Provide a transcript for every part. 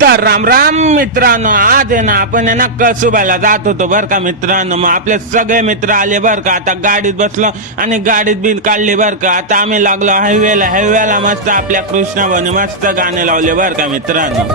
तर राम राम मित्रांनो, आज आहे ना आपण आहे ना कळसुबाईला जात होतो बर का मित्रांनो. मग आपले सगळे मित्र आले बर का. आता गाडीत बसलो आणि गाडीत बिल काढली बर का. आता आम्ही लागलो हायवेला मस्त आपल्या कृष्णा भाऊने मस्त गाणे लावले बर का मित्रांनो.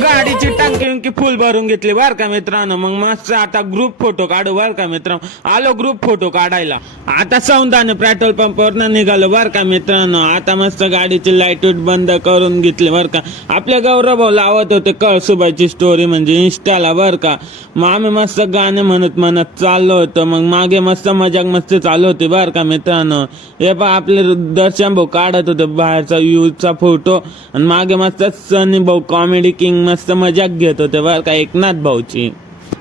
गाडीची टांकी फुल भरून घेतली बर का मित्रांनो. मग मस्त आता ग्रुप फोटो काढू बर का मित्रांनो. आलो ग्रुप फोटो काढायला. आता सौंदाने पेट्रोल पंपावर निघालो बर का मित्रांनो. आता मस्त गाडीची लाईट बंद करून घेतली बर का. आपले गौरव भाऊ लावत होते कळसुबाईची स्टोरी म्हणजे इंस्टाला बर का. मग आम्ही मस्त गाणे म्हणत चाललो होतो. मग मागे मस्त मजाक मस्ती चालू होती बर का मित्रांनो. हे पहा आपले दर्शन भाऊ काढत होते बाहेरचा व्ह्यूचा फोटो आणि मागे मस्त सनी भाऊ कॉमेडी किंग मस्त मजाक घेत होते बर का एकनाथ भाऊची.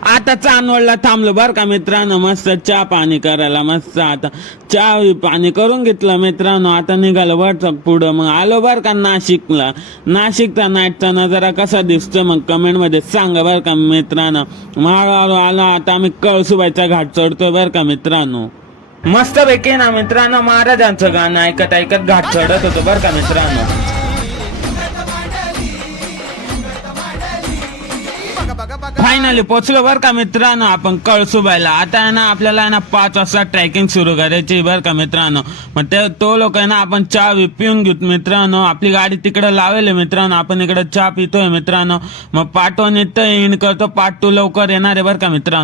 आता चांदवडला थांबलो बर का मित्रांनो. मस्त चहा पाणी करायला मस्त आता चहा पाणी करून घेतलं मित्रांनो. आता निघालो वरचा पुढं. मग आलो बर का नाशिकला. नाशिकचा नाईटचा नजारा कसा दिसतो मग कमेंट मध्ये सांगा बर का मित्रांनो. हळूहळू आलो आता आम्ही कळसुबाईचा घाट चढतोय बर का मित्रांनो. मस्त पैकी ना मित्रांनो महाराजांचं गाणं ऐकत घाट चढत होतो बर का मित्रांनो. फायनली पोहोचलो बर का मित्रांनो आपण कळसुबाईला. आता आहे ना आपल्याला आहे ना 5 वाजता ट्रेकिंग सुरू करायची बर का मित्रांनो. मग तो लोक आहे ना आपण चहा पिऊन घेऊ मित्रांनो. आपली गाडी तिकडे लावेल मित्रांनो. आपण इकडे चहा पितोय मित्रांनो. मग पार्ट 1 इथं एंड करतो. पार्ट 2 लवकर येणार आहे बर का मित्रांनो.